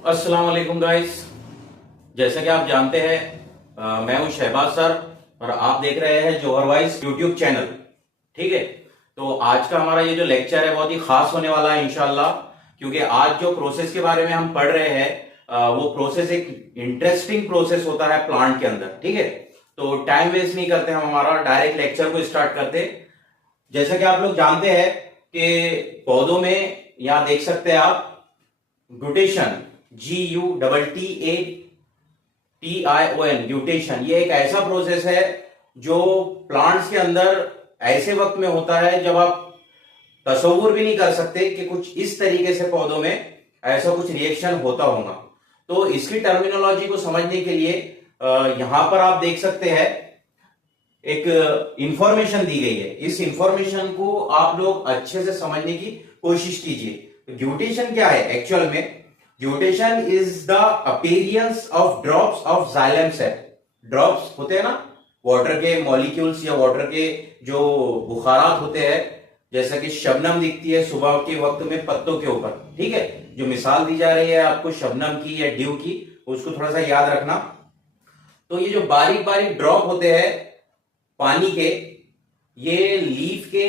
अस्सलाम वालेकुम गाइस। जैसा कि आप जानते हैं मैं हूं शहबाज सर और आप देख रहे हैं जोहर वाइस यूट्यूब चैनल। ठीक है, तो आज का हमारा ये जो लेक्चर है बहुत ही खास होने वाला है इंशाल्लाह, क्योंकि आज जो प्रोसेस के बारे में हम पढ़ रहे हैं वो प्रोसेस एक इंटरेस्टिंग प्रोसेस होता है प्लांट के अंदर। ठीक है, तो टाइम वेस्ट नहीं करते हम, हमारा डायरेक्ट लेक्चर को स्टार्ट करते। जैसा कि आप लोग जानते हैं कि पौधों में यहां देख सकते हैं आप ग्यूटेशन, GUTTATION, ग्यूटेशन, ये एक ऐसा प्रोसेस है जो प्लांट्स के अंदर ऐसे वक्त में होता है जब आप तसव्वुर भी नहीं कर सकते कि कुछ इस तरीके से पौधों में ऐसा कुछ रिएक्शन होता होगा। तो इसकी टर्मिनोलॉजी को समझने के लिए यहां पर आप देख सकते हैं एक इंफॉर्मेशन दी गई है। इस इंफॉर्मेशन को आप लोग अच्छे से समझने की कोशिश कीजिए। ग्यूटेशन क्या है एक्चुअल में? Guttation is the appearance of drops of xylem cell. Drops होते हैं ना वाटर के मॉलिक्यूल्स या वाटर के जो बुखारात होते हैं, जैसा कि शबनम दिखती है सुबह के वक्त में पत्तों के ऊपर। ठीक है, जो मिसाल दी जा रही है आपको शबनम की या ड्यू की, उसको थोड़ा सा याद रखना। तो ये जो बारीक बारीक ड्रॉप होते हैं पानी के, ये लीफ के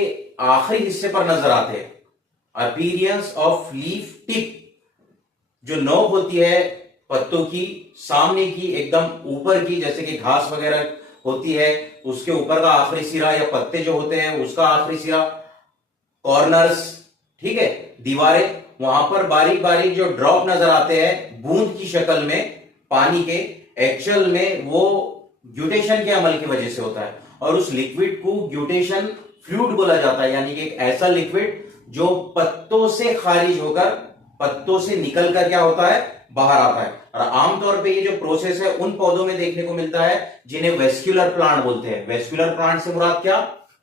आखिरी हिस्से पर नजर आते हैं। अपीयरेंस ऑफ लीफ टिप, जो नोक होती है पत्तों की सामने की एकदम ऊपर की, जैसे कि घास वगैरह होती है उसके ऊपर का आखिरी सिरा, या पत्ते जो होते हैं उसका आखिरी सिरा, कॉर्नर्स, ठीक है, दीवारें, वहां पर बारीक बारीक जो ड्रॉप नजर आते हैं बूंद की शक्ल में पानी के, एक्चुअल में वो ग्यूटेशन के अमल की वजह से होता है। और उस लिक्विड को ग्यूटेशन फ्लूइड बोला जाता है, यानी कि एक ऐसा लिक्विड जो पत्तों से खारिज होकर, पत्तों से निकल कर क्या होता है, बाहर आता है। और आमतौर पे ये जो प्रोसेस है उन पौधों में देखने को मिलता है जिन्हें वेस्क्यूलर प्लांट बोलते हैं। वेस्क्यूलर प्लांट से मुराद क्या?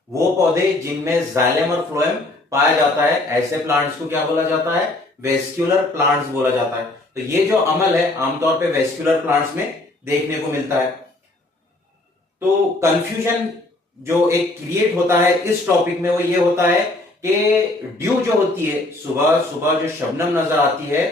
वो पौधे जिनमें जाइलम और फ्लोएम पाया जाता है, ऐसे प्लांट्स को क्या बोला जाता है? वेस्क्यूलर प्लांट्स बोला जाता है। तो ये जो अमल है आमतौर पे वेस्क्यूलर प्लांट्स में देखने को मिलता है। तो कंफ्यूजन जो एक क्रिएट होता है इस टॉपिक में वो ये होता है कि ड्यू जो होती है सुबह सुबह जो शबनम नजर आती है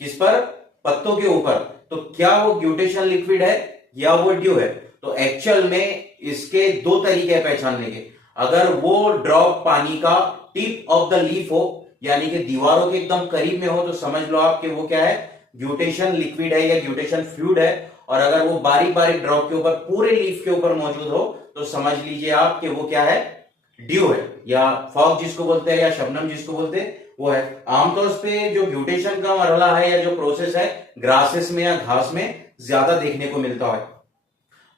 किस पर? पत्तों के ऊपर, तो क्या वो ग्यूटेशन लिक्विड है या वो ड्यू है? तो एक्चुअल में इसके दो तरीके हैं पहचानने के। अगर वो ड्रॉप पानी का टिप ऑफ द लीफ हो, यानी कि दीवारों के एकदम करीब में हो, तो समझ लो आप कि वो क्या है, ग्यूटेशन लिक्विड है या ग्यूटेशन फ्लूइड है। और अगर वो बारीक बारीक ड्रॉप के ऊपर पूरे लीफ के ऊपर मौजूद हो तो समझ लीजिए आप कि वो क्या है, ड्यू है, या फॉग जिसको बोलते हैं या शबनम जिसको बोलते हैं वो है। आमतौर पे जो ग्यूटेशन का मरहला है या जो प्रोसेस है ग्रासेस में या घास में ज्यादा देखने को मिलता है।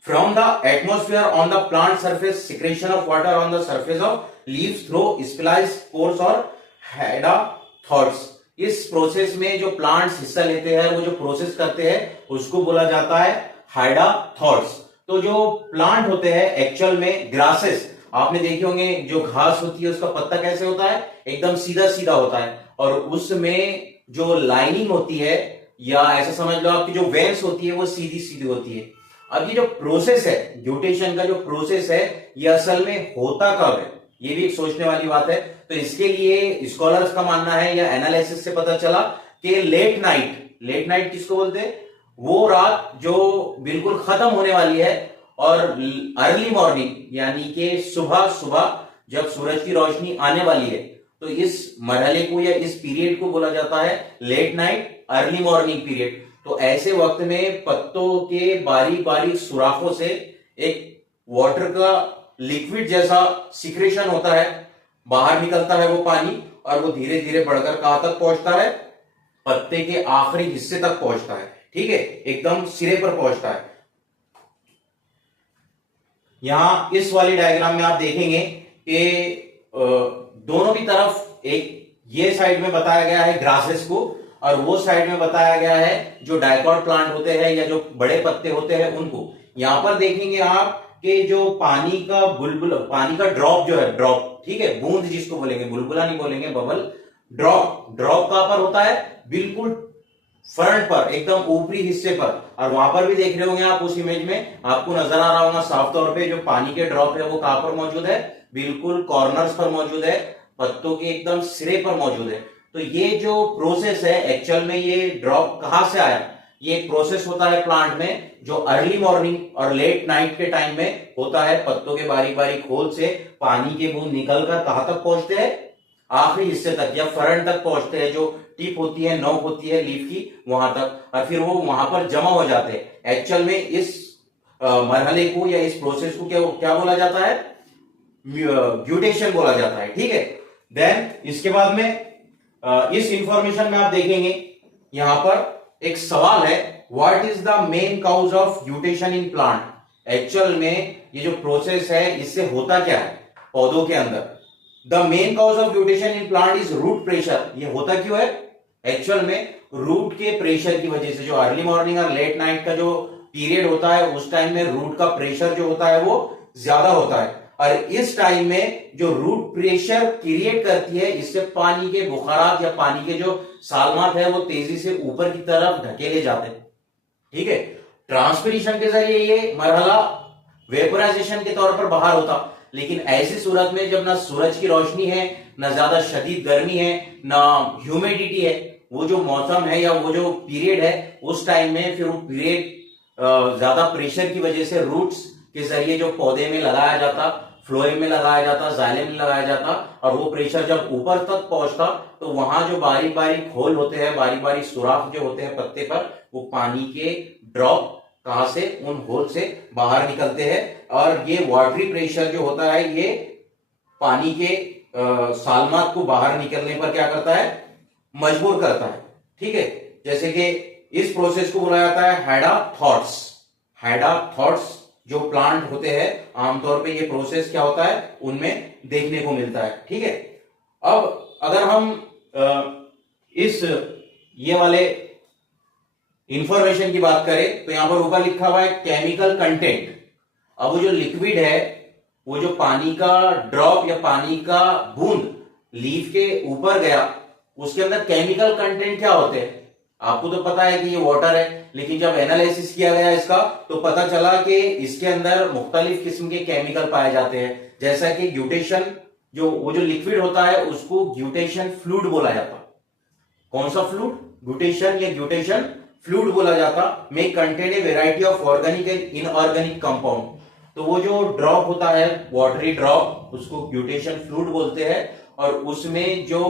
From the atmosphere on the plant surface, secretion of water on the surface of leaves through specialized pores और हेडाथॉर्स। इस प्रोसेस में जो प्लांट्स हिस्सा लेते हैं, वो जो प्रोसेस करते हैं उसको बोला जाता है हेडाथॉर्स। तो जो प्लांट होते हैं एक्चुअल में ग्रासेस, आपने देखे होंगे जो घास होती है उसका पत्ता कैसे होता है, एकदम सीधा सीधा होता है, और उसमें जो लाइनिंग होती है या ऐसा समझ लो आपकी जो वेन्स होती है वो सीधी सीधी होती है। अब ये जो प्रोसेस है ग्यूटेशन का, जो प्रोसेस है ये असल में होता कब है, ये भी एक सोचने वाली बात है। तो इसके लिए स्कॉलर्स का मानना है या एनालिसिस से पता चला कि लेट नाइट, लेट नाइट किसको बोलते हैं, वो रात जो बिल्कुल खत्म होने वाली है, और अर्ली मॉर्निंग यानी कि सुबह सुबह जब सूरज की रोशनी आने वाली है, तो इस मरहले को या इस पीरियड को बोला जाता है late night early morning period. तो ऐसे वक्त में पत्तों के बारीक बारीक सुराखों से एक वाटर का लिक्विड जैसा सिक्रेशन होता है, बाहर निकलता है वो पानी, और वो धीरे धीरे बढ़कर कहां तक पहुंचता है, पत्ते के आखिरी हिस्से तक पहुंचता है। ठीक है, एकदम सिरे पर पहुंचता है। यहां इस वाली डायग्राम में आप देखेंगे कि दोनों की तरफ एक ये साइड में बताया गया है ग्रासेस को, और वो साइड में बताया गया है जो डाइकॉट प्लांट होते हैं या जो बड़े पत्ते होते हैं उनको। यहां पर देखेंगे आप कि जो पानी का बुलबुला, पानी का ड्रॉप जो है, ड्रॉप, ठीक है, बूंद जिसको बोलेंगे, बुलबुला नहीं बोलेंगे, बबल, ड्रॉप, ड्रॉप कहां पर होता है, बिल्कुल फ्रंट पर, एकदम ऊपरी हिस्से पर। और वहां पर भी देख रहे होंगे आप उस इमेज में, आपको नजर आ रहा होगा साफ तौर पे जो पानी के ड्रॉप है वो कहां पर मौजूद है, बिल्कुल कॉर्नर्स पर मौजूद है, पत्तों के एकदम सिरे पर मौजूद है। तो ये जो प्रोसेस है एक्चुअल में ये ड्रॉप कहां से आया, ये एक प्रोसेस होता है प्लांट में जो अर्ली मॉर्निंग और लेट नाइट के टाइम में होता है। पत्तों के बारीक बारीक खोल से पानी के बूंद निकलकर कहां तक पहुंचते हैं, आखिरी हिस्से तक या फरंट तक पहुंचते हैं, जो टिप होती है, नोक होती है लीफ की, वहां तक, और फिर वो वहां पर जमा हो जाते हैं। एक्चुअल में इस मरहले को या इस प्रोसेस को क्या बोला जाता है, ग्यूटेशन बोला जाता है। ठीक है, देन इसके बाद में इस इंफॉर्मेशन में आप देखेंगे यहां पर एक सवाल है, what is the main cause of guttation in plant. Actual में ये जो प्रोसेस है इससे होता क्या है पौधों के अंदर। The main cause of guttation in plant is root pressure. ये होता क्यों है, एक्चुअल में रूट के प्रेशर की वजह से। जो अर्ली मॉर्निंग और लेट नाइट का जो पीरियड होता है उस टाइम में रूट का प्रेशर जो होता है वो ज्यादा होता है, और इस टाइम में जो रूट प्रेशर क्रिएट करती है, इससे पानी के बुखारात या पानी के जो सालमात है वो तेजी से ऊपर की तरफ ढकेले जाते हैं। ठीक है, ट्रांसपिरेशन के जरिए ये मरहला वेपोराइजेशन के तौर पर बाहर होता, लेकिन ऐसी सूरत में जब ना सूरज की रोशनी है, ना ज्यादा शदीद गर्मी है, ना ह्यूमिडिटी है, वो जो मौसम है या वो जो पीरियड है उस टाइम में फिर वो पीरियड ज्यादा प्रेशर की वजह से रूट्स के जरिए जो पौधे में लगाया जाता, फ्लोएम में लगाया जाता, जाइलम में लगाया जाता, और वो प्रेशर जब ऊपर तक पहुंचता तो वहां जो बारीक बारीक होल होते हैं, बारीक बारीक सुराख जो होते हैं पत्ते पर, वो पानी के ड्रॉप कहां से, उन होल से बाहर निकलते हैं, और ये वाटरी प्रेशर जो होता है ये पानी के सालमात को बाहर निकलने पर क्या करता है, मजबूर करता है। ठीक है, जैसे कि इस प्रोसेस को बोला जाता है हेडाथॉट्स। हेडाथॉट्स जो प्लांट होते हैं आमतौर पे ये प्रोसेस क्या होता है उनमें देखने को मिलता है। ठीक है, अब अगर हम इस ये वाले इंफॉर्मेशन की बात करें तो यहां पर ऊपर लिखा हुआ है केमिकल कंटेंट। अब वो जो लिक्विड है, वो जो पानी का ड्रॉप या पानी का बूंद लीफ के ऊपर गया, उसके अंदर केमिकल कंटेंट क्या होते हैं। आपको तो पता है कि ये वाटर है, लेकिन जब एनालिसिस किया गया इसका तो पता चला कि इसके अंदर मुख्तलिफ किस्म के केमिकल पाए जाते हैं। जैसा कि ग्यूटेशन, जो वो जो लिक्विड होता है उसको ग्यूटेशन फ्लूइड बोला जाता। कौन सा फ्लूइड, ग्यूटेशन या ग्यूटेशन फ्लूइड बोला जाता। में contain a variety of organic and inorganic compound. तो वो जो ड्रॉप होता है, वाटरी ड्रॉप, उसको ग्यूटेशन फ्लूइड बोलते हैं, और उसमें जो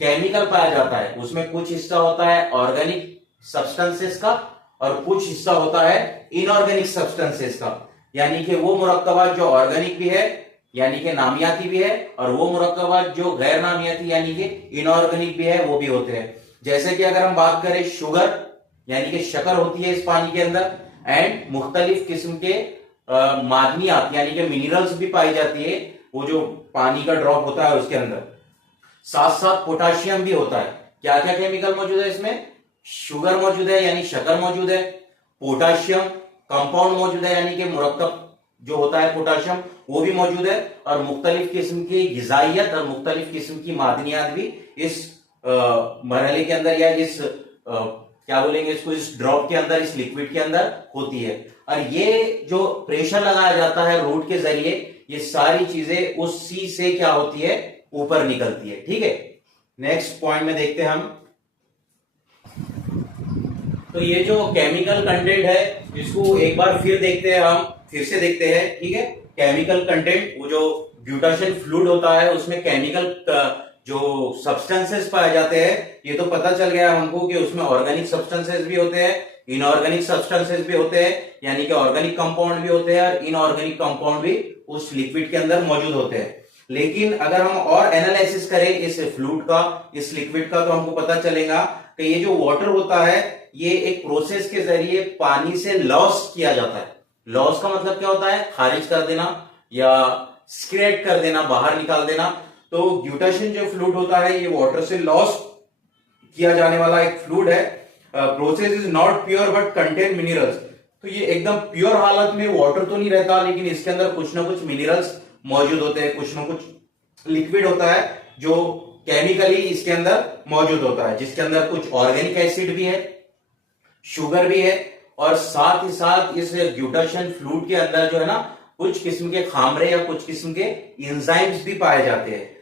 केमिकल पाया जाता है उसमें कुछ हिस्सा होता है ऑर्गेनिक सब्सटेंसेस का और कुछ हिस्सा होता है इनऑर्गेनिक सब्सटेंसेस का। यानी कि वो मुरक्कबात जो ऑर्गेनिक भी है यानी कि नामियाती भी है, और वो मुरक्कबात जो गैर नामियाती यानी कि इनऑर्गेनिक भी है, वो भी होते हैं। जैसे कि अगर हम बात करें शुगर यानी कि शक्कर होती है इस पानी के अंदर, एंड मुख्तलिफ किस्म के मादनियात यानी कि मिनरल्स भी पाई जाती है वो जो पानी का ड्रॉप होता है उसके अंदर। साथ साथ पोटाशियम भी होता है। क्या क्या केमिकल मौजूद है इसमें, शुगर मौजूद है यानी शक्कर मौजूद है, पोटाशियम कंपाउंड मौजूद है यानी कि मुरक्कब जो होता है पोटाशियम वो भी मौजूद है, और मुख्तलिफ किस्म की गिजाइयत और मुख्तलिफ किस्म की मादनियात भी इस मरहले के अंदर या इस क्या बोलेंगे इसको, इस ड्रॉप के अंदर, इस लिक्विड के अंदर होती है। और ये जो प्रेशर लगाया जाता है रूट के जरिए, ये सारी चीजें उस सी से क्या होती है, ऊपर निकलती है। ठीक है, नेक्स्ट पॉइंट में देखते हैं हम। तो ये जो केमिकल कंटेंट है इसको एक बार फिर देखते हैं, हम फिर से देखते हैं। ठीक है, केमिकल कंटेंट, वो जो ग्यूटेशन फ्लूइड होता है उसमें केमिकल जो सब्सटेंसेस पाए जाते हैं, ये तो पता चल गया हमको कि उसमें ऑर्गेनिक सब्सटेंसेस भी होते हैं, इनऑर्गेनिक सब्सटेंसेस भी होते हैं, यानी कि ऑर्गेनिक कंपाउंड भी होते हैं और इनऑर्गेनिक कंपाउंड भी उस लिक्विड के अंदर मौजूद होते हैं। लेकिन अगर हम और एनालिसिस करें इस फ्लूइड का, इस लिक्विड का, तो हमको पता चलेगा कि ये जो वाटर होता है ये एक प्रोसेस के जरिए पानी से लॉस किया जाता है। लॉस का मतलब क्या होता है, खारिज कर देना या स्क्रेट कर देना, बाहर निकाल देना। तो ग्यूटेशन जो फ्लूइड होता है ये वाटर से लॉस किया जाने वाला एक फ्लूइड है। Process is not pure but contain minerals. तो ये एकदम प्योर हालत में वाटर तो नहीं रहता, लेकिन इसके अंदर कुछ ना कुछ मिनरल्स मौजूद होते हैं, कुछ ना कुछ लिक्विड होता है जो केमिकली इसके अंदर मौजूद होता है, जिसके अंदर कुछ ऑर्गेनिक एसिड भी है, शुगर भी है, और साथ ही साथ इस ग्यूटेशन फ्लूइड के अंदर जो है ना कुछ किस्म के खामरे या कुछ किस्म के एंजाइम्स भी पाए जाते हैं।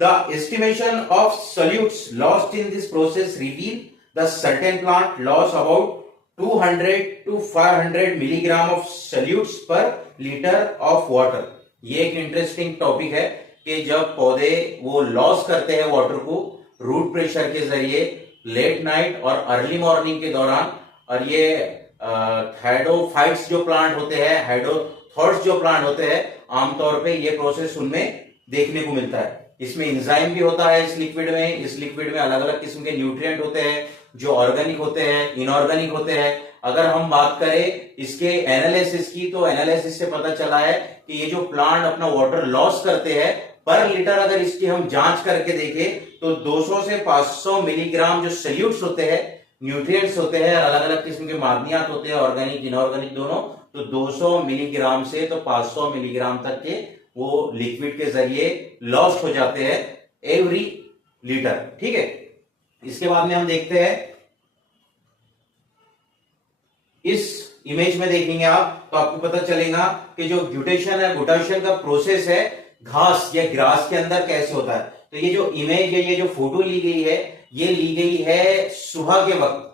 The estimation of solutes lost in this process reveal the certain plant loss about 200 to 500 milligram of solutes per liter of water. ये एक इंटरेस्टिंग टॉपिक है कि जब पौधे वो लॉस करते हैं वाटर को रूट प्रेशर के जरिए लेट नाइट और अर्ली मॉर्निंग के दौरान, और ये हाइड्रोफाइट्स जो प्लांट होते हैं, हाइड्रोथॉट्स जो प्लांट होते हैं, आमतौर पे ये प्रोसेस उनमें देखने को मिलता है। इसमें एंजाइम भी होता है इस लिक्विड में। इस लिक्विड में अलग अलग किस्म के न्यूट्रिएंट होते हैं जो ऑर्गेनिक होते हैं, इनऑर्गेनिक होते हैं। अगर हम बात करें इसके एनालिसिस की, तो एनालिसिस से पता चला है कि ये जो प्लांट अपना वाटर लॉस करते हैं पर लीटर, अगर इसकी हम जांच करके देखें तो 200 से 500 मिलीग्राम जो सल्यूट्स होते हैं, न्यूट्रिएंट्स होते हैं, अलग अलग किस्म के मादनियात होते हैं, ऑर्गेनिक इनऑर्गेनिक दोनों, तो 200 मिलीग्राम से तो 500 मिलीग्राम तक के वो लिक्विड के जरिए लॉस्ट हो जाते हैं एवरी लीटर। ठीक है, इसके बाद में हम देखते हैं इस इमेज में देखेंगे आप तो आपको पता चलेगा कि जो ग्यूटेशन है, ग्यूटेशन का प्रोसेस है घास या ग्रास के अंदर कैसे होता है। तो ये जो इमेज है, ये जो फोटो ली गई है, ये ली गई है सुबह के वक्त,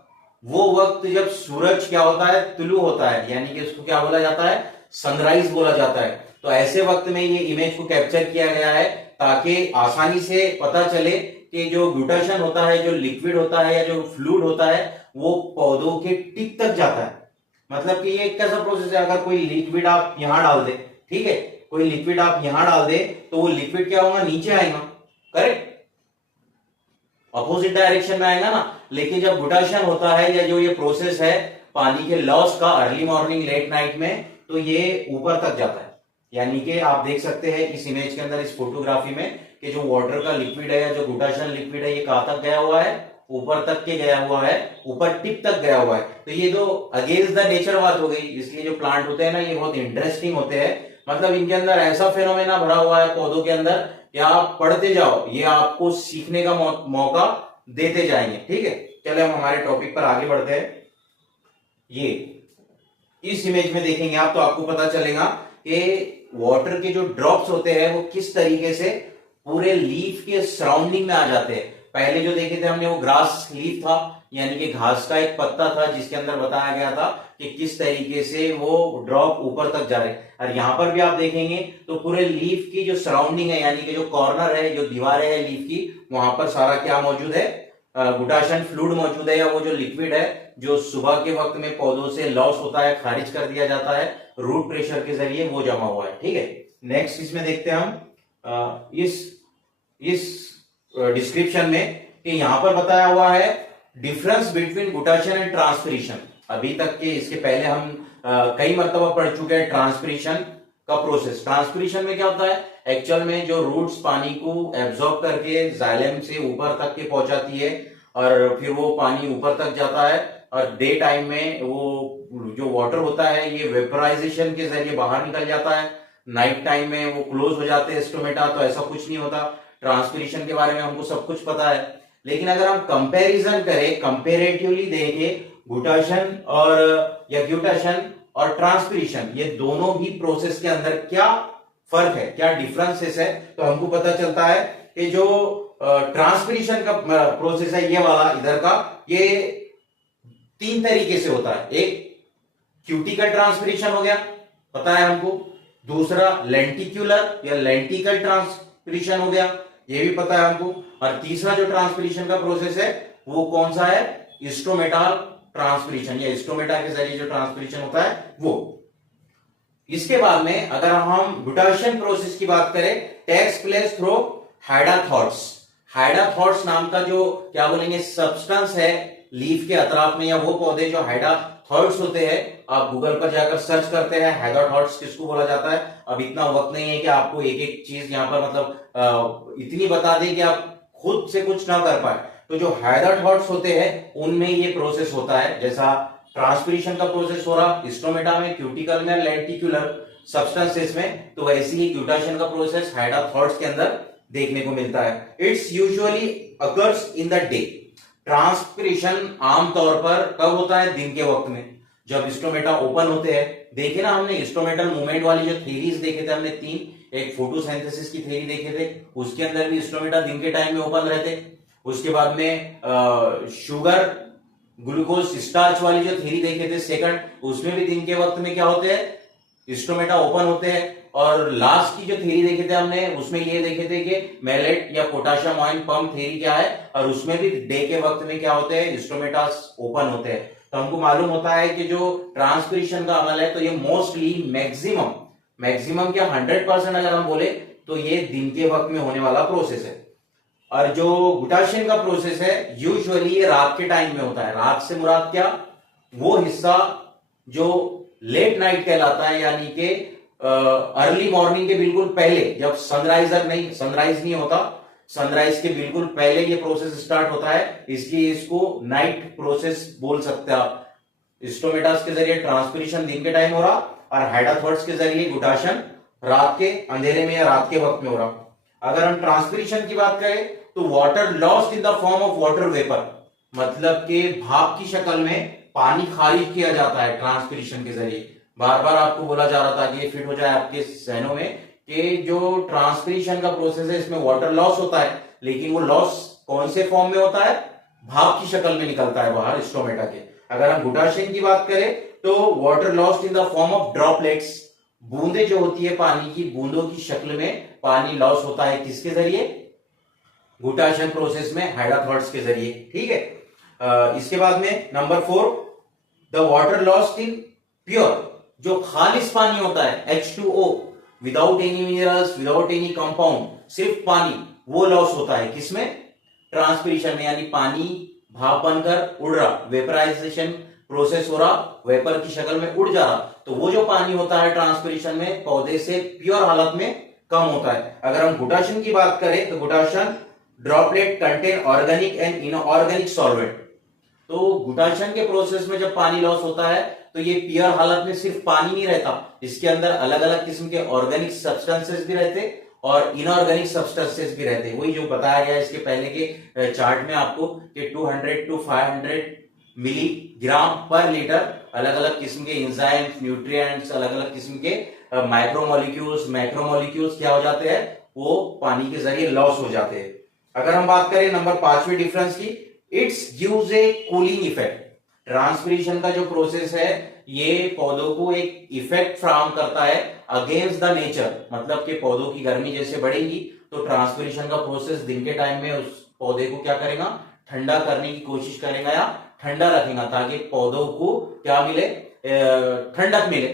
वो वक्त जब सूरज क्या होता है, तुलू होता है, यानी कि उसको क्या बोला जाता है, सनराइज बोला जाता है। तो ऐसे वक्त में ये इमेज को कैप्चर किया गया है ताकि आसानी से पता चले कि जो ग्लूटाशन होता है, जो लिक्विड होता है या जो फ्लूइड होता है, वो पौधों के टिप तक जाता है। मतलब कि ये एक कैसा प्रोसेस है, अगर कोई लिक्विड आप यहां डाल दे, ठीक है, कोई लिक्विड आप यहां डाल दे तो वो लिक्विड क्या होगा, नीचे आएगा, करेक्ट, अपोजिट डायरेक्शन में आएगा ना। लेकिन जब ग्लूटाशन होता है या जो ये प्रोसेस है पानी के लॉस का अर्ली मॉर्निंग लेट नाइट में, तो ये ऊपर तक जाता है। यानी कि आप देख सकते हैं इस इमेज के अंदर, इस फोटोग्राफी में, कि जो वाटर का लिक्विड है या जो ग्लूटाशन लिक्विड है, ये कहां तक गया हुआ है, ऊपर तक के गया हुआ है, ऊपर टिप तक गया हुआ है। तो ये तो अगेंस्ट द नेचर बात हो गई। इसलिए जो प्लांट होते हैं ना, ये बहुत इंटरेस्टिंग होते हैं। मतलब इनके अंदर ऐसा फेनोमेना भरा हुआ है पौधों के अंदर कि आप पढ़ते जाओ, ये आपको सीखने का मौका देते जाएंगे। ठीक है, चले हम हमारे टॉपिक पर आगे बढ़ते हैं। ये इस इमेज में देखेंगे आप तो आपको पता चलेगा कि वाटर के जो ड्रॉप्स होते हैं वो किस तरीके से पूरे लीफ के सराउंडिंग में आ जाते हैं। पहले जो देखे थे हमने वो ग्रास लीफ था, यानी कि घास का एक पत्ता था जिसके अंदर बताया गया था कि किस तरीके से वो ड्रॉप ऊपर तक जा रहे हैं। और यहां पर भी आप देखेंगे तो पूरे लीफ की जो सराउंडिंग है, यानी कि जो कॉर्नर है, जो दीवारें है लीफ की, वहां पर सारा क्या मौजूद है, ग्लूटाशन फ्लूइड मौजूद है, या वो जो लिक्विड है जो सुबह के वक्त में पौधों से लॉस होता है, खारिज कर दिया जाता है रूट प्रेशर के जरिए, वो जमा हुआ है। ठीक है, नेक्स्ट इसमें देखते हैं हम इस डिस्क्रिप्शन में कि यहां पर बताया हुआ है डिफरेंस बिटवीन ग्लूटाशन एंड ट्रांसपिरेशन। अभी तक के इसके पहले हम कई मर्तबा पढ़ चुके हैं ट्रांसपिरेशन का प्रोसेस। ट्रांसपिरेशन में क्या होता है, एक्चुअल में जो रूट्स पानी को एब्जॉर्ब करके जाइलम से ऊपर तक के पहुंचाती है, और फिर वो पानी ऊपर तक जाता है, और डे टाइम में वो जो वाटर होता है ये वेपराइजेशन के जरिए बाहर निकल जाता है, नाइट टाइम में वो क्लोज हो जाते हैं स्टोमेटा। तो ऐसा कुछ नहीं होता। ट्रांसपिरेशन के बारे में हमको सब कुछ पता है, लेकिन अगर हम कंपैरिजन करें, कंपैरेटिवली देखें ग्लूटाशन और या ग्लूटाशन और ट्रांसपिरेशन, ये दोनों भी प्रोसेस के अंदर क्या फर्क है, क्या डिफरेंसेस है, तो हमको पता चलता है कि जो ट्रांसपिरेशन का प्रोसेस है ये वाला इधर का, ये 3 तरीके से होता है। एक क्यूटिकल ट्रांसपिरेशन हो गया, पता है हमको। दूसरा लेंटिक्यूलर या लेंटिकल ट्रांसपिरेशन हो गया, ये भी पता है हमको। और तीसरा जो ट्रांसपिरेशन का प्रोसेस है वो कौन सा है, स्टोमेटाल ट्रांसपिरेशन, या स्टोमेटा के जरिए जो ट्रांसपिरेशन होता है वो। इसके बाद में अगर हम ग्लूटाशन प्रोसेस की बात करें, टेक्स प्लेस थ्रू हाइडाथॉट्स। हाइडाथॉट्स नाम का जो क्या बोलेंगे सब्सटेंस है लीफ के अतराफ में, या वो पौधे जो हाइडाथॉट्स होते हैं, आप गूगल पर जाकर सर्च करते हैं हाइडाथॉट्स किसको बोला जाता है। अब इतना वक्त नहीं है कि आपको एक एक चीज यहाँ पर मतलब इतनी बता दें कि आप खुद से कुछ ना कर पाए। तो जो हाइडाथॉट्स होते हैं उनमें ये प्रोसेस होता है, जैसा ट्रांसपिरेशन का प्रोसेस हो रहा स्टोमेटा में, क्यूटिकल में, लेंटिक्यूलर सब्सटेंसेस में, तो वैसे ही ग्लूटाशन का प्रोसेस हाइडाथॉट्स के अंदर देखने को मिलता है। It's usually occurs in the day. Transpiration आमतौर पर कब होता है, दिन के वक्त में, जब स्टोमेटा ओपन होते हैं। देखे ना हमने स्टोमेटल मूवमेंट वाली जो थ्योरीज देखे थे हमने 3, एक फोटोसिंथेसिस की थ्योरी देखे थे, उसके अंदर भी स्टोमेटा दिन के टाइम में ओपन रहते। उसके बाद में शुगर ग्लूकोज स्टार्च वाली जो थ्योरी देखे थे सेकंड, उसमें भी दिन के वक्त में क्या होते हैं, स्टोमेटा ओपन होते हैं। और लास्ट की जो थ्योरी देखे थे हमने, उसमें ये देखे थे कि मेलेट या पोटाशियम आयन पंप थ्योरी क्या है, और उसमें भी डे के वक्त में क्या होते हैं, स्टोमेटा ओपन होते हैं। तो हमको मालूम होता है कि जो ट्रांसपिरेशन का अमल है, तो ये मोस्टली मैक्सिमम क्या 100% अगर हम बोले तो ये दिन के वक्त में होने वाला प्रोसेस है। और जो गुटाशियन का प्रोसेस है यूजुअली ये रात के टाइम में होता है। रात से मुराद क्या, वो हिस्सा जो लेट नाइट कहलाता है, यानी कि अर्ली मॉर्निंग के बिल्कुल पहले, जब सनराइज नहीं होता, सनराइज के बिल्कुल पहले ये प्रोसेस स्टार्ट होता है, इसलिए इसको नाइट प्रोसेस बोल सकते हैं आप। स्टोमेटास के जरिए ट्रांसपिरेशन दिन के टाइम हो रहा, और हाइडाथॉर्ड्स के जरिए गुटाशन रात के अंधेरे में या रात के वक्त में हो रहा। अगर हम ट्रांसपिरेशन की बात करें तो water lost in the form of water vapour, मतलब कि भाप की शक्ल में पानी खारिज किया जाता है ट्रांसपिरेशन के जरिए। बार बार आपको बोला जा रहा था कि ये फिट हो जाए आपके जहनों में कि जो ट्रांसपिरेशन का प्रोसेस है इसमें वाटर लॉस होता है, लेकिन वो लॉस कौन से फॉर्म में होता है, भाप की शक्ल में निकलता है बाहर स्टोमेटा के। अगर हम गुटाशियन की बात करें तो water lost in the form of droplets, बूंदे जो होती है पानी की, बूंदों की शक्ल में पानी लॉस होता है, किसके जरिए, गुटाशियन प्रोसेस में हाइडाथॉर्ड्स के जरिए। ठीक है। इसके बाद में number 4, the water lost in pure, जो खालिश पानी होता है H2O, without any minerals, without any compound, सिर्फ पानी, वो लॉस होता है किसमें, ट्रांसपिरेशन में, यानी पानी भाप बनकर उड़ रहा, वेपराइजेशन प्रोसेस हो रहा, वेपर की शक्ल में उड़ जा रहा, तो वो जो पानी होता है ट्रांसपिरेशन में पौधे से प्योर हालत में कम होता है। अगर हम गुटाशियन की बात करें तो guttation droplet contain organic and inorganic solvent, तो गुटाशियन के प्रोसेस में जब पानी लॉस होता है तो ये प्योर हालत में सिर्फ पानी नहीं रहता, इसके अंदर अलग अलग किस्म के ऑर्गेनिक सब्सटेंसेस भी रहते और इनऑर्गेनिक सब्सटेंसेस भी रहते हैं। वही जो बताया गया इसके पहले के चार्ट में आपको कि 200 to 500 मिलीग्राम पर लीटर अलग अलग किस्म के एंजाइम्स, न्यूट्रिएंट्स, अलग अलग किस्म के माइक्रोमोलिक्यूल्स, मैक्रोमोलिक्यूल्स क्या हो जाते हैं, वो पानी के जरिए लॉस हो जाते हैं। अगर हम बात करें नंबर 5वें डिफरेंस की, it's gives A cooling effect. Transpiration का जो प्रोसेस है ये पौधों को एक इफेक्ट फ्राहम करता है अगेंस्ट द नेचर, मतलब कि पौधों की गर्मी जैसे बढ़ेगी तो ट्रांसपिरेशन का प्रोसेस दिन के टाइम में उस पौधे को क्या करेगा, ठंडा करने की कोशिश करेगा या ठंडा रखेगा, ताकि पौधों को क्या मिले, ठंडक मिले,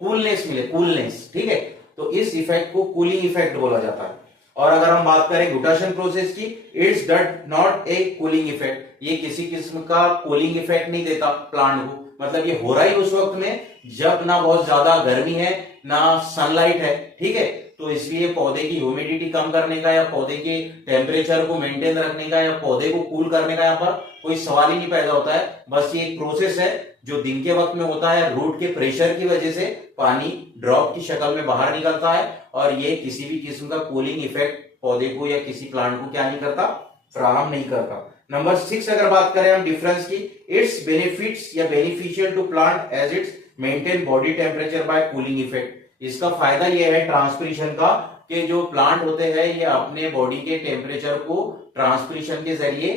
कूलनेस मिले, कूलनेस। ठीक है, तो इस इफेक्ट को कूलिंग इफेक्ट बोला जाता है। और अगर हम बात करें गुटाशियन प्रोसेस की, it's dot not a cooling effect, ये किसी किस्म का कूलिंग इफेक्ट नहीं देता प्लांट को, मतलब ये हो रहा ही उस वक्त में जब ना बहुत ज्यादा गर्मी है ना सनलाइट है। ठीक है, तो इसलिए पौधे की ह्यूमिडिटी कम करने का या पौधे के टेम्परेचर को मेंटेन रखने का या पौधे को कूल करने का यहाँ पर कोई सवाल ही नहीं पैदा होता है। बस ये एक प्रोसेस है जो दिन के वक्त में होता है, रूट के प्रेशर की वजह से पानी ड्रॉप की शक्ल में बाहर निकलता है, और ये किसी भी किस्म का कूलिंग इफेक्ट पौधे को या किसी प्लांट को क्या नहीं करता, फ्राहम नहीं करता। नंबर 6 अगर बात करें हम डिफरेंस की, इट्स बेनिफिट्स या beneficial to plant as its maintain body temperature by cooling effect. इसका फायदा यह है ट्रांसपिरेशन का कि जो प्लांट होते हैं ये अपने बॉडी के टेम्परेचर को ट्रांसपिरेशन के जरिए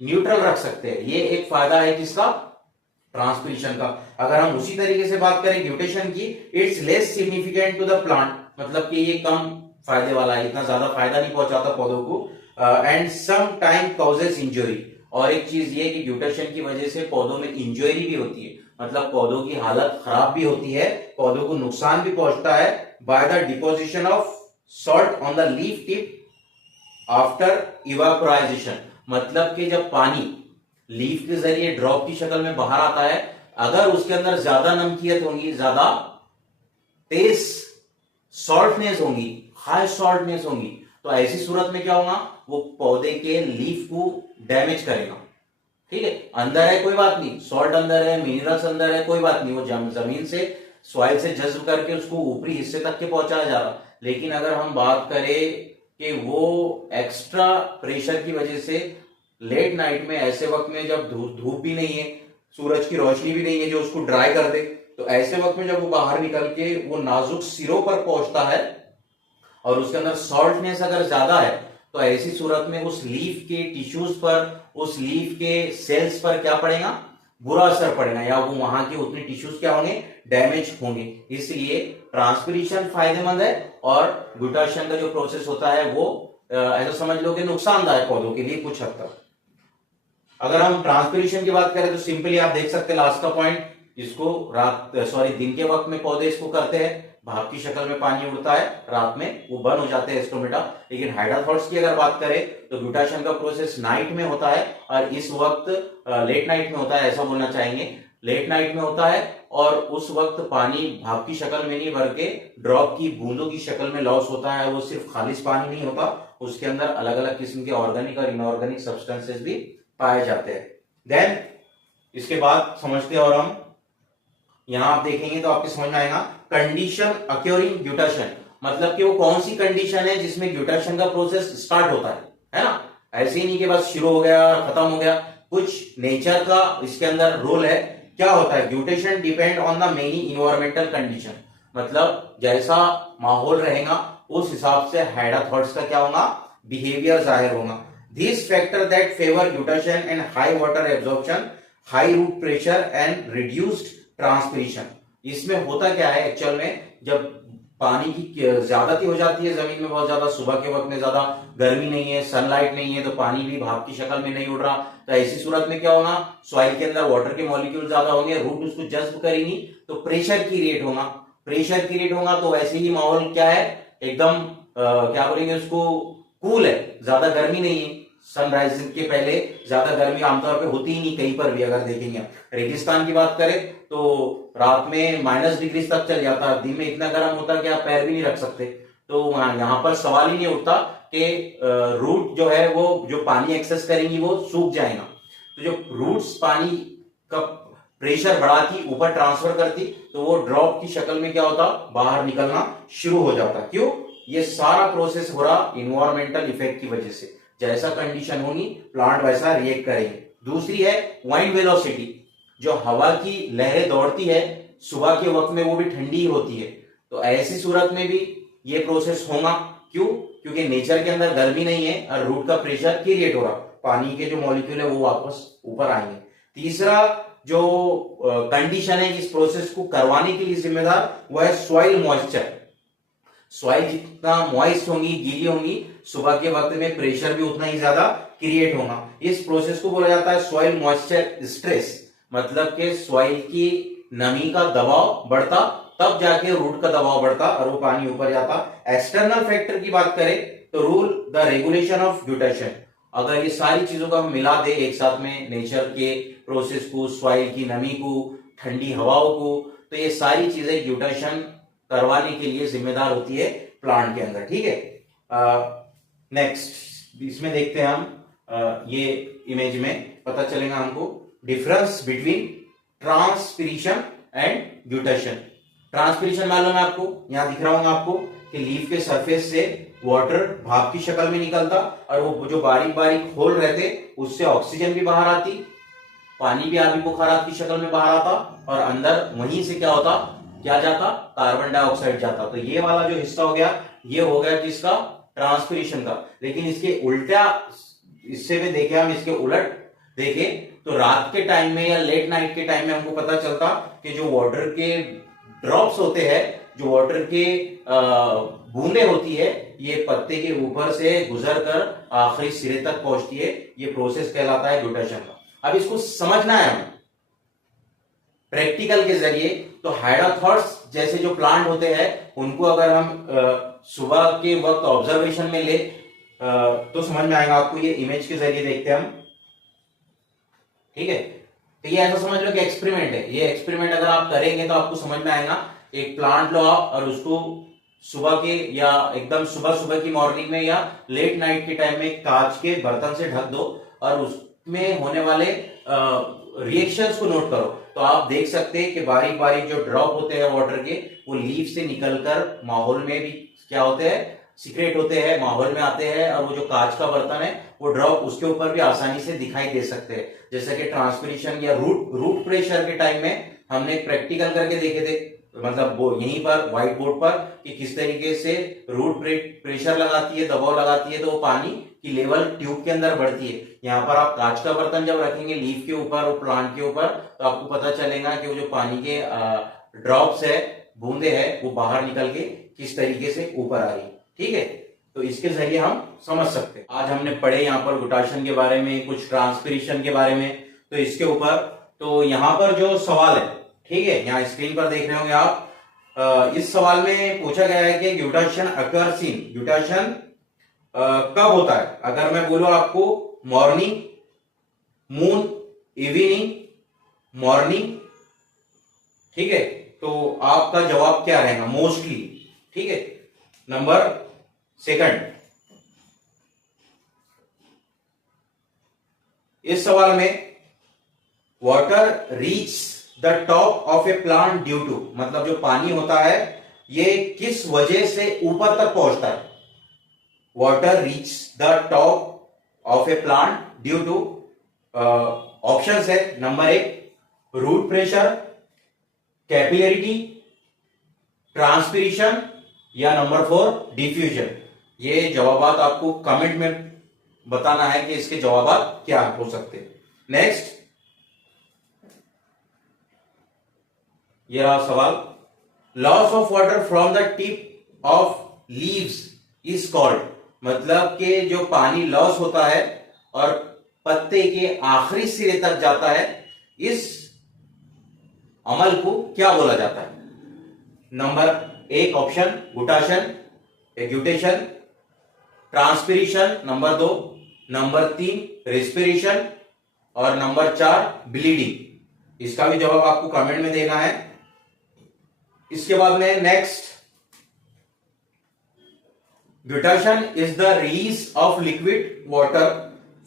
न्यूट्रल रख सकते हैं, ये एक फायदा है किसका, ट्रांसपिरेशन का। अगर हम उसी तरीके से बात करें ग्यूटेशन की, it's less significant to the plant, मतलब कि ये कम फायदे वाला है, इतना ज्यादा फायदा नहीं पहुंचाता पौधों को, and some time causes injury. और एक चीज ये कि ग्यूटेशन की वजह से पौधों में इंजरी भी होती है, मतलब पौधों की हालत खराब भी होती है, पौधों को नुकसान भी पहुंचता है, by the deposition of salt on the leaf tip after evaporation, मतलब कि जब पानी लीफ के जरिए ड्रॉप की शक्ल में बाहर आता है, अगर उसके अंदर ज्यादा नमकीयत होगी, ज्यादा तेज सॉल्टनेस होगी, हाई सॉल्टनेस होगी, तो ऐसी सूरत में क्या होगा, वो पौधे के लीफ को डैमेज करेगा। ठीक है, अंदर है कोई बात नहीं, सॉल्ट अंदर है, मिनरल्स अंदर है, कोई बात नहीं, वो जमीन से सॉइल से जज्ब करके उसको ऊपरी हिस्से तक के पहुंचाया जा रहा। लेकिन अगर हम बात करें कि वो एक्स्ट्रा प्रेशर की वजह से लेट नाइट में ऐसे वक्त में जब धूप भी नहीं है, सूरज की रोशनी भी नहीं है जो उसको ड्राई कर दे, तो ऐसे वक्त में जब वो बाहर निकल के वो नाजुक सिरों पर पहुंचता है और उसके अंदर सॉल्टनेस अगर ज्यादा है, तो ऐसी सूरत में उस लीफ के टिश्यूज पर, उस लीफ के सेल्स पर क्या पड़ेगा, बुरा असर पड़ेगा, या वो वहां के उतने टिश्यूज क्या होंगे, डैमेज होंगे। इसलिए ट्रांसपिरेशन फायदेमंद है और ग्लूटाशियन का जो प्रोसेस होता है वो ऐसा समझ लो कि नुकसानदायक पौधों के लिए कुछ हद तक। अगर हम ट्रांसपिरेशन की बात करें तो सिंपली आप देख सकते हैं लास्ट का पॉइंट, इसको दिन के वक्त में पौधे इसको करते हैं, भाप की शक्ल में पानी उड़ता है, रात में वो बर्न हो जाते हैं स्टोमेटा। लेकिन हाइड्राथॉर्स की अगर बात करें तो ग्लूटाशियन का प्रोसेस नाइट में होता है और इस वक्त लेट नाइट में होता है, ऐसा बोलना चाहेंगे, लेट नाइट में होता है। और उस वक्त पानी भाप की शक्ल में नहीं भर के ड्रॉप की बूंदों की शक्ल में लॉस होता है। वो सिर्फ खालिश पानी नहीं होता, उसके अंदर अलग अलग किस्म के ऑर्गेनिक और इनऑर्गेनिक सब्सटेंसेस भी पाए जाते हैं। देन इसके बाद समझते हैं, और हम यहां आप देखेंगे तो आपको समझ में आएगा कंडीशन अक्योरिंग ग्लूटाशियन, मतलब कि वो कौन सी कंडीशन है जिसमें ग्लूटाशियन का प्रोसेस स्टार्ट होता है ना। ऐसे ही नहीं कि बस शुरू हो गया खत्म हो गया, कुछ नेचर का इसके अंदर रोल है। क्या होता है, guttation depend on the many environmental condition, मतलब जैसा माहौल रहेगा उस हिसाब से हाइड्राथॉर्स का क्या होगा, बिहेवियर जाहिर होगा। This factor that favour guttation and high water absorption, high root pressure and reduced transpiration. इसमें होता क्या है एक्चुअल में, जब पानी की ज्यादती हो जाती है जमीन में बहुत ज्यादा, सुबह के वक्त में ज्यादा गर्मी नहीं है, सनलाइट नहीं है, तो पानी भी भाप की शक्ल में नहीं उड़ रहा, तो ऐसी सूरत में क्या होगा, सॉइल के अंदर वाटर के मॉलिक्यूल ज्यादा होंगे, रूट उसको जज्ब करेंगी, तो प्रेशर की रेट होगा, प्रेशर की रेट होगा। तो वैसे ही माहौल क्या है, एकदम क्या बोलेंगे उसको, कूल है, ज्यादा गर्मी नहीं है। सनराइज के पहले ज्यादा गर्मी आमतौर पे होती ही नहीं कहीं पर भी, अगर देखेंगे रेगिस्तान की बात करें तो रात में -डिग्री तक चल जाता है, दिन में इतना गर्म होता है कि आप पैर भी नहीं रख सकते। तो यहाँ पर सवाल ही नहीं उठता कि रूट जो है वो जो पानी एक्सेस करेंगी वो सूख जाएगा। तो जो रूट्स पानी का प्रेशर बढ़ाती, ऊपर ट्रांसफर करती, तो वो ड्रॉप की शक्ल में क्या होता, बाहर निकलना शुरू हो जाता। क्यों, ये सारा प्रोसेस हो रहा इन्वायरमेंटल इफेक्ट की वजह से। जैसा कंडीशन होगी प्लांट वैसा रिएक्ट करेंगे। दूसरी है वाइंड वेलोसिटी, जो हवा की लहरें दौड़ती है सुबह के वक्त में वो भी ठंडी होती है, तो ऐसी सूरत में भी ये प्रोसेस होगा। क्यों, क्योंकि नेचर के अंदर गर्मी नहीं है और रूट का प्रेशर क्रिएट हो रहा, पानी के जो मॉलिक्यूल है वो वापस ऊपर आएंगे। तीसरा जो कंडीशन है इस प्रोसेस को करवाने के लिए जिम्मेदार, वो है सॉइल मॉइस्चर। सॉइल जितना मॉइस्ट होंगी, गीली होंगी, सुबह के वक्त में प्रेशर भी उतना ही ज्यादा क्रिएट होगा। इस प्रोसेस को बोला जाता है सॉइल मॉइस्चर स्ट्रेस, मतलब कि सॉइल की नमी का दबाव बढ़ता, तब जाके रूट का दबाव बढ़ता और वो पानी ऊपर जाता। एक्सटर्नल फैक्टर की बात करें तो रूल द रेगुलेशन ऑफ ग्लूटाशियन। अगर ये सारी चीजों को हम मिला दे एक साथ में, नेचर के प्रोसेस को, सॉइल की नमी को, ठंडी हवाओं को, तो ये सारी चीजें ग्लूटाशियन करवाने के लिए जिम्मेदार होती है प्लांट के अंदर। ठीक है, नेक्स्ट इसमें देखते हैं हम, ये इमेज में पता चलेगा हमको difference between transpiration and guttation. Transpiration मालूम है आपको, यहां दिख रहा होगा आपको कि लीफ के सरफेस से वाटर भाप की शक्ल में निकलता और वो जो बारीक बारीक होल रहते उससे ऑक्सीजन भी बाहर आती, पानी भी आदि बुखारात की शक्ल में बाहर आता, और अंदर वहीं से क्या होता, क्या जाता, कार्बन डाइऑक्साइड जाता। तो ये वाला जो हिस्सा हो गया, ये हो गया किसका, ट्रांसपिरेशन का। लेकिन इसके उल्टा हिस्से में देखें हम, इसके उलट देखें तो रात के टाइम में या लेट नाइट के टाइम में हमको पता चलता कि जो वाटर के ड्रॉप्स होते हैं, जो वाटर के बूंदे होती है, ये पत्ते के ऊपर से गुजर कर आखिरी सिरे तक पहुंचती है। ये प्रोसेस कहलाता है ग्लूटाशियन का। अब इसको समझना है हमें प्रैक्टिकल के जरिए। तो हाइड्राथॉर्स जैसे जो प्लांट होते हैं उनको अगर हम सुबह के वक्त ऑब्जर्वेशन में ले तो समझ में आएगा आपको। ये इमेज के जरिए देखते हैं हम, ठीक है। तो ये ऐसा समझ लो कि एक्सपेरिमेंट है। ये एक्सपेरिमेंट अगर आप करेंगे तो आपको समझ में आएगा। एक प्लांट लो आप और उसको सुबह के या एकदम सुबह की मॉर्निंग में या लेट नाइट के टाइम में कांच के बर्तन से ढक दो और उसमें होने वाले रिएक्शंस को नोट करो। तो आप देख सकते हैं कि बारीक बारीक जो ड्रॉप होते हैं वाटर के, वो लीफ से निकलकर माहौल में भी क्या होते हैं, सीक्रेट होते हैं, माहौल में आते हैं, और वो जो कांच का बर्तन है वो ड्रॉप उसके ऊपर भी आसानी से दिखाई दे सकते हैं। जैसे कि ट्रांसपिरेशन या रूट प्रेशर के टाइम में हमने प्रैक्टिकल करके देखे थे, मतलब वो यहीं पर व्हाइट बोर्ड पर, कि किस तरीके से रूट प्रेशर लगाती है, दबाव लगाती है, तो वो पानी की लेवल ट्यूब के अंदर बढ़ती है। यहाँ पर आप कांच का बर्तन जब रखेंगे लीफ के ऊपर और प्लांट के ऊपर, तो आपको पता चलेगा कि वो जो पानी के ड्रॉप्स है, बूंदे है, वो बाहर निकल के किस तरीके से ऊपर आ रही। ठीक है, तो इसके जरिए हम समझ सकते हैं। आज हमने पढ़े यहाँ पर गुटाशन के बारे में, कुछ ट्रांसपिरेशन के बारे में, तो इसके ऊपर तो यहाँ पर जो सवाल है, ठीक है, यहाँ स्क्रीन पर देख रहे होंगे आप, इस सवाल में पूछा गया है कि ग्यूटेशन अकर्स इन, ग्यूटेशन कब होता है? अगर मैं बोलूं आपको मॉर्निंग, मून, इवनिंग, मॉर्निंग, ठीक है, तो आपका जवाब क्या रहेगा? मोस्टली। ठीक है, नंबर सेकंड, इस सवाल में water reach the top of a plant due to, मतलब जो पानी होता है ये किस वजह से ऊपर तक पहुंचता है? Water reach the top of a plant due to, options है, number 1 root pressure, capillarity, transpiration, या नंबर 4 डिफ्यूजन। ये जवाबात आपको कमेंट में बताना है कि इसके जवाबात क्या हो सकते हैं। नेक्स्ट, ये रहा सवाल, loss of water from the tip of leaves is called, मतलब कि जो पानी लॉस होता है और पत्ते के आखिरी सिरे तक जाता है, इस अमल को क्या बोला जाता है? Number 1 option guttation, guttation, transpiration, number 2, number 3 respiration, और नंबर 4 ब्लीडिंग। इसका भी जवाब आपको कमेंट में देना है। इसके बाद में next, guttation is the release of liquid water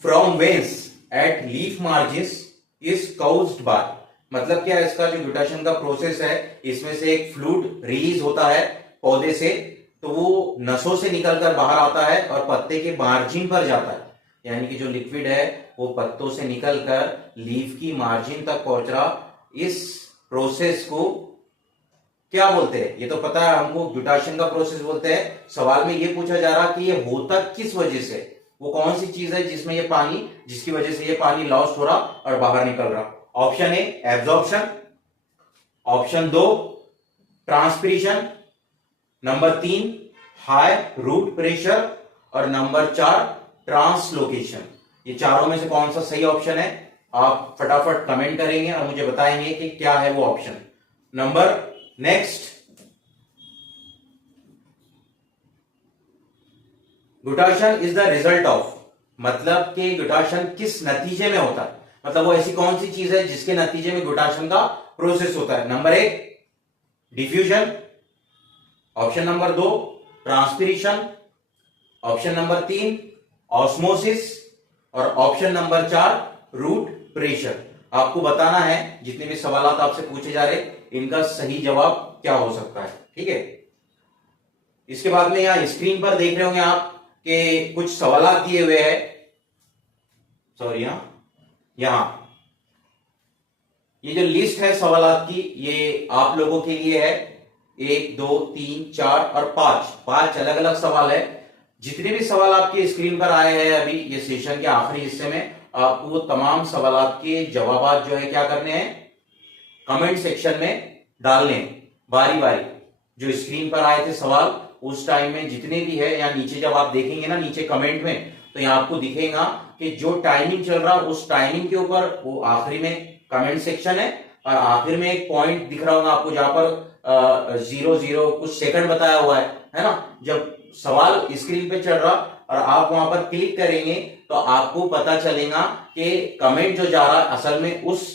from veins at leaf margins is caused by, मतलब क्या है इसका जो ग्यूटेशन का प्रोसेस है, इसमें से एक फ्लूइड रिलीज होता है पौधे से, तो वो नसों से निकलकर बाहर आता है और पत्ते के मार्जिन पर जाता है, यानी कि जो लिक्विड है वो पत्तों से निकलकर लीफ की मार्जिन तक पहुंच रहा। इस प्रोसेस को क्या बोलते हैं? ये तो पता है हमको, ग्यूटेशन का प्रोसेस बोलते हैं। सवाल में ये पूछा जा रहा कि ये होता किस वजह से, वो कौन सी चीज है जिसमें ये पानी, जिसकी वजह से ये पानी लॉस्ट हो रहा और बाहर निकल रहा। Option A absorption, option 2 transpiration, number 3 high root pressure, और नंबर 4 ट्रांसलोकेशन। ये चारों में से कौन सा सही ऑप्शन है? आप फटाफट कमेंट करेंगे और मुझे बताएंगे कि क्या है वो option. Number next, guttation is the result of, मतलब कि ग्यूटेशन किस नतीजे में होता है, मतलब वो ऐसी कौन सी चीज है जिसके नतीजे में ग्यूटेशन का प्रोसेस होता है। Number 1 diffusion, option number 2 transpiration, option number 3 osmosis, और ऑप्शन नंबर 4 रूट प्रेशर। आपको बताना है जितने भी सवाल आपसे पूछे जा रहे इनका सही जवाब क्या हो सकता है। ठीक है, इसके बाद में यहां स्क्रीन पर देख रहे होंगे आप कि कुछ सवाल दिए हुए हैं, सॉरी यहां ये जो लिस्ट है सवालात की, ये आप लोगों के लिए है। 1 2 3 4 और 5 अलग अलग सवाल है। जितने भी सवाल आपके स्क्रीन पर आए हैं अभी ये सेशन के आखिरी हिस्से में, आपको वो तमाम सवालात के जवाब जो है क्या करने हैं, कमेंट सेक्शन में डालने बारी बारी। जो स्क्रीन पर आए थे सवाल उस टाइम में जितने भी है, या नीचे जब आप देखेंगे ना नीचे कमेंट में, तो यहाँ आपको दिखेगा कि जो टाइमिंग चल रहा उस टाइमिंग के ऊपर वो आखिरी में कमेंट सेक्शन है, और आखिर में एक पॉइंट दिख रहा होगा आपको जहां पर 00 कुछ सेकंड बताया हुआ है ना। जब सवाल स्क्रीन पे चल रहा और आप वहां पर क्लिक करेंगे तो आपको पता चलेगा कि कमेंट जो जा रहा है असल में उस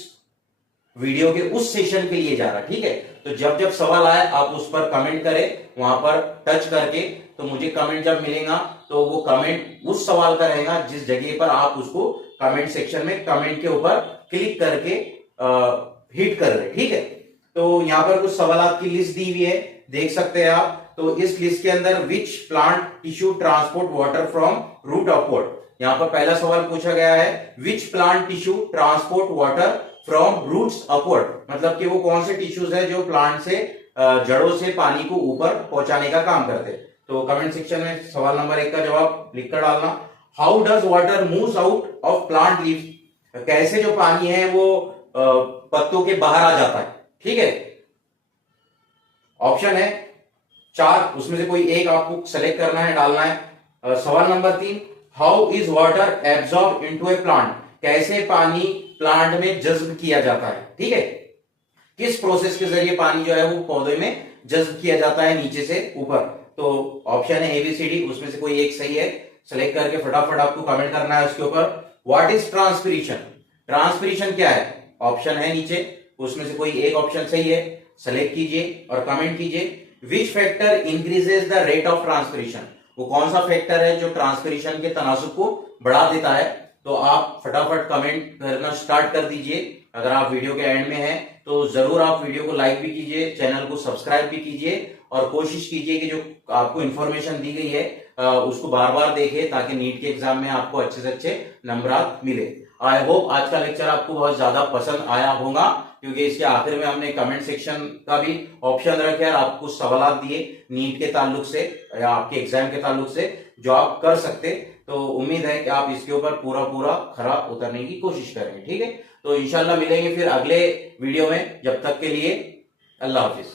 वीडियो के उस सेशन के लिए जा रहा है। ठीक है, तो जब जब सवाल आए आप उस पर कमेंट करें, वहां पर टच करके, तो मुझे कमेंट जब मिलेगा तो वो कमेंट उस सवाल का रहेगा जिस जगह पर आप उसको कमेंट सेक्शन में कमेंट के ऊपर क्लिक करके हिट कर रहे। ठीक है, तो यहाँ पर कुछ सवाल की लिस्ट दी हुई है, देख सकते हैं आप। तो इस लिस्ट के अंदर which plant tissue transport water from root upward, यहां पर पहला सवाल पूछा गया है which plant tissue transport water from roots upward, मतलब कि वो कौन से टिश्यूज है जो प्लांट से जड़ों से पानी को ऊपर पहुंचाने का काम करते हैं। तो कमेंट सेक्शन में सवाल नंबर 1 का जवाब लिखकर डालना। How does water moves out of plant leaves, कैसे जो पानी है वो पत्तों के बाहर आ जाता है। ठीक है, ऑप्शन है 4, उसमें से कोई एक आपको सेलेक्ट करना है, डालना है। सवाल number 3, how is water absorb into A plant, कैसे पानी प्लांट में जज्ब किया जाता है। ठीक है, किस प्रोसेस के जरिए पानी जो है वो पौधे में जज्ब किया जाता है नीचे से ऊपर। तो ऑप्शन है ABCD, उसमें से कोई एक सही है, सेलेक्ट करके फटाफट आपको कमेंट करना है उसके ऊपर। व्हाट इज ट्रांसपिरेशन, ट्रांसपिरेशन क्या है, ऑप्शन है नीचे, उसमें से कोई एक ऑप्शन सही है, सेलेक्ट कीजिए और कमेंट कीजिए। Which factor increases the rate of transpiration, वो कौन सा फैक्टर है जो ट्रांसपिरेशन के तनासुब को बढ़ा देता है। तो आप फटाफट कमेंट करना स्टार्ट कर दीजिए। अगर आप वीडियो के एंड में हैं तो जरूर आप वीडियो को लाइक भी कीजिए, चैनल को सब्सक्राइब भी कीजिए और कोशिश कीजिए कि जो आपको इन्फॉर्मेशन दी गई है उसको बार बार देखें ताकि नीट के एग्जाम में आपको अच्छे से अच्छे नंबरात मिले। आई होप आज का लेक्चर आपको बहुत ज्यादा पसंद आया होगा, क्योंकि इसके आखिर में हमने कमेंट सेक्शन का भी ऑप्शन रखे और आपको सवाल दिए नीट के ताल्लुक से या आपके एग्जाम के ताल्लुक से जो आप कर सकते। तो उम्मीद है कि आप इसके ऊपर पूरा खरा उतरने की कोशिश करेंगे। ठीक है, तो इंशाल्लाह मिलेंगे फिर अगले वीडियो में, जब तक के लिए अल्लाह हाफिज।